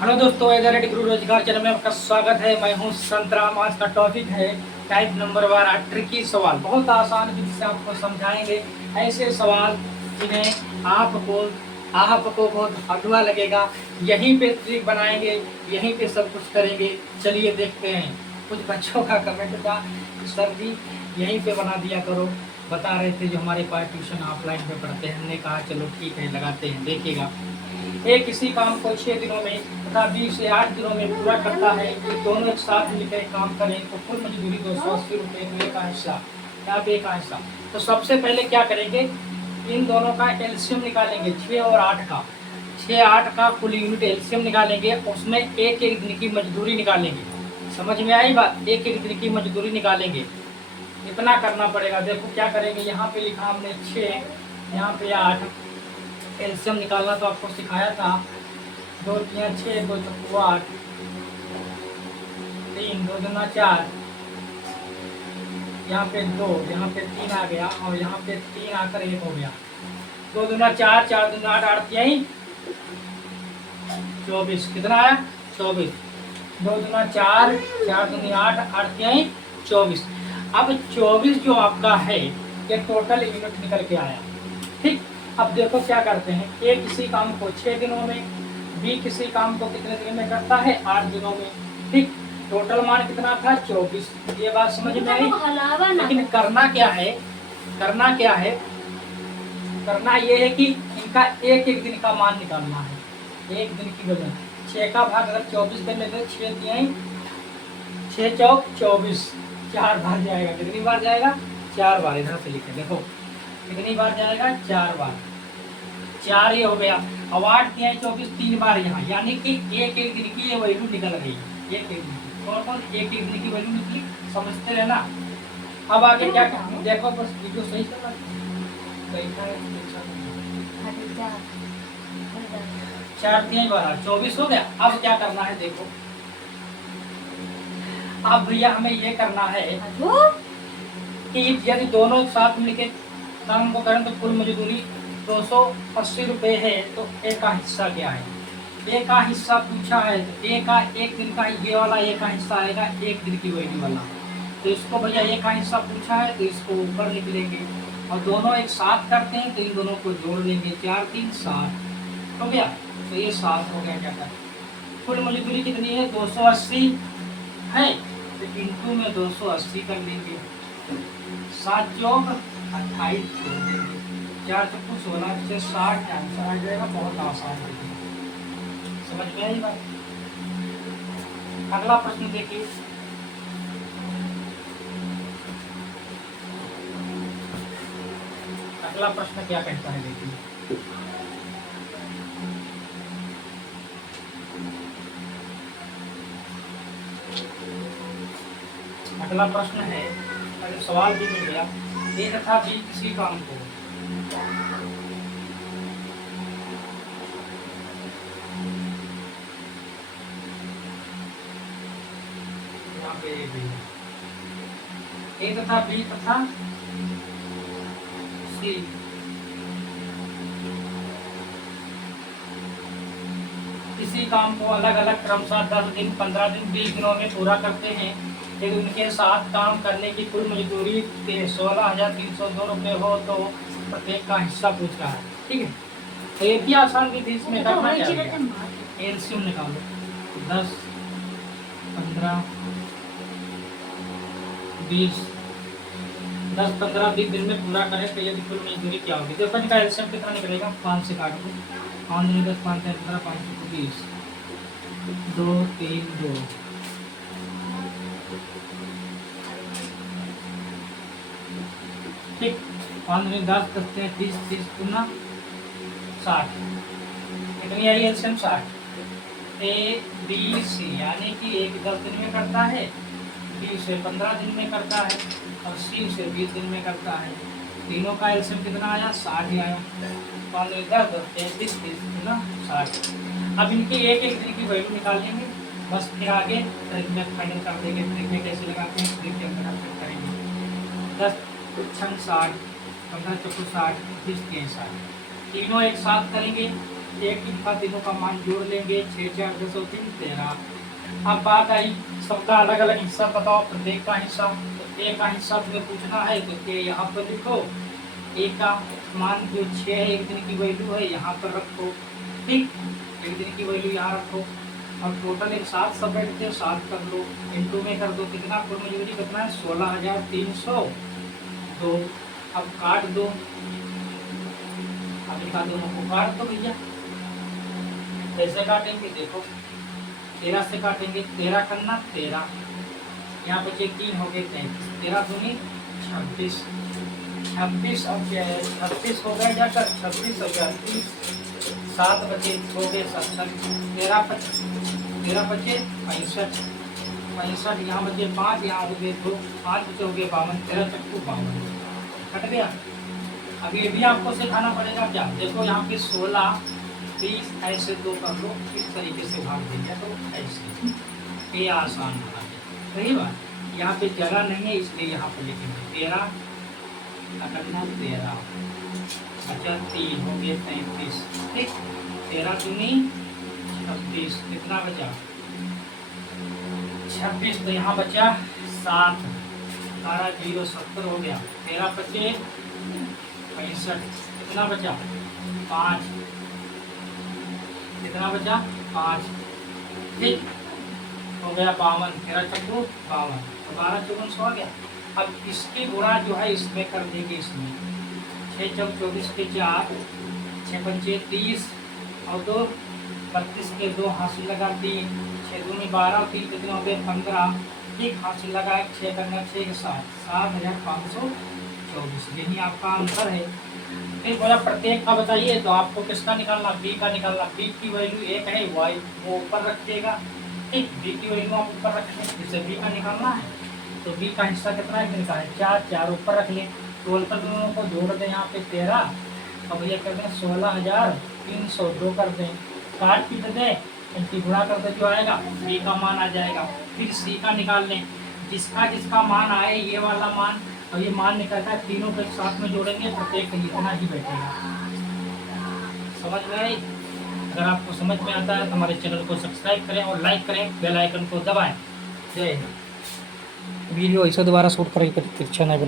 Hello दोस्तों, as गुरु रोजगार channel में आपका स्वागत है। मैं हूं संतराम। आज का टॉपिक है टाइप नंबर 12 ट्रिकी सवाल। बहुत आसान विधि से आपको समझाएंगे ऐसे सवाल जिन्हें आपको बहुत अधूरा लगेगा। यहीं पे ट्रिक बनाएंगे, यहीं पे सब कुछ करेंगे। चलिए देखते हैं। कुछ बच्चों का कमेंट था, सर जी यहीं पे बना दिया करो। बता रहे थे जो हमारे पास ट्यूशन ऑफलाइन में पढ़ते हैं। हमने कहा चलो ठीक है लगाते हैं। देखिएगा, एक किसी काम को 6 दिनों में तथा 20 से 8 दिनों में पूरा करता है कि दोनों एक साथ मिलकर काम करें तो कुल मजदूरी 280 रुपये में का हिस्सा या पे का हिस्सा। तो सबसे पहले क्या करेंगे, इन दोनों का एलसीएम निकालेंगे। 6 और 8 का, 6 8 का कुल यूनिट एलसीएम निकालेंगे। उसमें एक एक दिन की मजदूरी निकालेंगे। समझ में आई बात? एक एक दिन की मजदूरी निकालेंगे। इतना करना पड़ेगा। देखो क्या करेंगे, यहाँ पे लिखा हमने 6, यहाँ पे 8। एलसीएम निकालना तो आपको सिखाया था। 2 3 6, 2 4 8, 3 2 दूना 4, यहाँ पे 2, यहाँ पे 3 आ गया और यहाँ पे 3 आकर 1 हो गया। 2 दूना 4, 4 दूना 8, 8 यही 24। कितना आया? 24। 2 दूना 4, 4 दूनी 8, 8 यही 24। अब 24 जो आपका है ये टोटल यूनिट निकल के आया। ठीक, अब देखो क्या करते हैं। ए किसी काम को 6 दिनों में, बी किसी काम को कितने दिन में करता है? 8 दिनों में। ठीक, टोटल मान कितना था? 24। ये बात समझ में आई? लेकिन करना क्या है, करना क्या है, करना ये है कि इनका एक एक दिन का मान निकालना है। एक दिन की वजह 6 का भाग अगर 24 कर लेते 6 दिए 6 चौक 24, 4 बार जाएगा। कितनी बार जाएगा? 4 बार। इधर से लिखे देखो कितनी बार जाएगा? 4 बार। 4 ये हो गया। अब 8 दिया 24, 3 बार यहाँ, यानी कि एक एक दिन की ये वैल्यू निकल गई। एक एक दिन की कौन कौन एक एक दिन की वैल्यू निकली, समझते रहना। अब आगे क्या करना देखो, बस वीडियो सही चला सही था। 4 दिया 12, 24 हो गया। अब क्या करना है देखो, अब भैया हमें ये करना है कि यदि दोनों साथ मिलकर काम को करें तो कुल मजदूरी 280 रुपये है। तो ए का हिस्सा क्या है? ए का हिस्सा पूछा है तो ए का एक दिन का ये वाला ए का हिस्सा आएगा, एक दिन की वैल्यू वाला। तो इसको भैया ए का हिस्सा पूछा है तो इसको ऊपर लिख लेंगे और दोनों एक साथ करते हैं तो इन दोनों को जोड़ लेंगे। 4 3 7 हो गया। तो ये 7 हो गया। क्या कर कुल मजदूरी कितनी है? 280 है तो इंटू में 280 कर लेंगे। 7 चौक 28 छोड़ देंगे। 4 चौको 16 से 60 आंसर आ जाएगा। बहुत आसान है, समझ में आई बात? अगला प्रश्न देखिए। अगला प्रश्न क्या कहता है देखिए। अगला प्रश्न है, अगर सवाल भी मिल गया, ए तथा बी किसी काम को ए तथा बी तथा सी किसी काम को अलग अलग क्रमशः 10 दिन 15 दिन 20 दिनों में पूरा करते हैं। यदि उनके साथ काम करने की कुल मजदूरी 16,302 रुपये हो तो प्रत्येक का हिस्सा पूछ रहा है। ठीक है, तो ये भी आसान विधि, इसमें करना क्या है, एलसीएम निकालो। 10 15 20 10 15 20 दिन में पूरा करें तो यदि कुल मजदूरी क्या होगी? देखो इनका एलसीएम कितना निकलेगा? 5 से काट दो। 5 10 5 15 5 20 2 3 2 ठीक। 5 10 10 30 30 गुना 60। कितनी आई एलसीएम? 60। ए बी सी यानी कि एक 10 दिन में करता है, बी से 15 दिन में करता है और सी से 20 दिन में करता है। तीनों का एलसीएम कितना आया? 60 ही आया। 5 10 10 33 30 गुना 60। अब इनकी एक एक दिन की वैल्यू निकाल लेंगे। बस फिर आगे ट्रिक में फाइनल कर देंगे। ट्रिक में कैसे लगाते हैं ट्रिक के अंदर हम चेक करेंगे। 10 6 60 15 चौको 60 30 3 60 तीनों एक साथ करेंगे एक की दफा तीनों का मान जोड़ लेंगे, 6 4 10 और 3 13। अब बात आई सबका अलग अलग हिस्सा बताओ, प्रत्येक का हिस्सा। तो ए का हिस्सा तुम्हें पूछना है तो ए यहाँ पर लिखो, ए का मान जो 6 है, एक दिन की वैल्यू है, यहाँ पर रखो। ठीक, एक दिन की वैल्यू यहाँ रखो। अब टोटल एक साथ सब बैठते हो, 7 कर लो, इंटू में कर दो, कितना कुल मजदूरी कितना है, 16,302। अब काट दो, अब लिखा दोनों को काट दो भैया। कैसे काटेंगे देखो, 13 से काटेंगे, 13 करना 13, यहाँ बचे 3 हो गए 33, 13 दूनी 26, 26 अब क्या है 36 हो गया जाकर 26 और 36, 7 बचे हो गए 70, 13 बचे 65, 65 यहाँ बचे 5, यहाँ हो गए 2, 5 बचे हो गए 52, 13 चक्कू 52 कट गया। अब ये भी आपको सिखाना पड़ेगा क्या, देखो यहाँ पे 16 30 ऐसे 2 कर लो, इस तरीके से भाग देंगे तो ऐसे, ये आसान बना है। सही बात, यहाँ पे जगह नहीं है इसलिए यहाँ पर लिखेंगे 13 करना 13, बचा 3 हो गए 33, ठीक, 13 दूनी 26, कितना बचा 26, तो यहाँ बचा 7, 12 0 70 हो गया, 13 बचे 65, कितना बचा 5, कितना बचा 5, ठीक हो गया 52, 13 चक्कू 52, 12 चौवन 100 आ गया। अब इसकी गुणा जो है इसमें कर देंगे, इसमें 6 चौक 24 के 4, 6 पंचे 30 और 2 32 के 2 हासिल लगा 3, 6 दूनी 12 3 कितने हो गए 15, ठीक हासिल लगा 6 करना 6 के 7, 7,524, यही आपका आंसर है। फिर बोला प्रत्येक का बताइए, तो आपको किसका निकालना, बी का निकालना, बी की वैल्यू 1 है, वाई वो ऊपर रखिएगा, ठीक, बी की वैल्यू आप ऊपर रखें, जिससे बी का निकालना है। तो बी का हिस्सा कितना है, इनका है 4, 4 ऊपर रख लें, 12 पर दोनों को जोड़ दें, यहाँ पे 13 और भैया कर दें 16,302 कर दें, काट पीट दें, इनकी गुणा कर दे, जो आएगा बी का मान आ जाएगा। फिर सी का निकाल लें, जिसका जिसका मान आए ये वाला मान और ये मान निकलता है, तीनों को एक साथ में जोड़ेंगे, प्रत्येक इतना ही बैठेगा। समझ में आई? अगर आपको समझ में आता है तो हमारे चैनल को सब्सक्राइब करें और लाइक करें, बेल आइकन को दबाएं। जय हिंद। वीडियो ऐसे दोबारा शूट करें, अच्छा नहीं बना।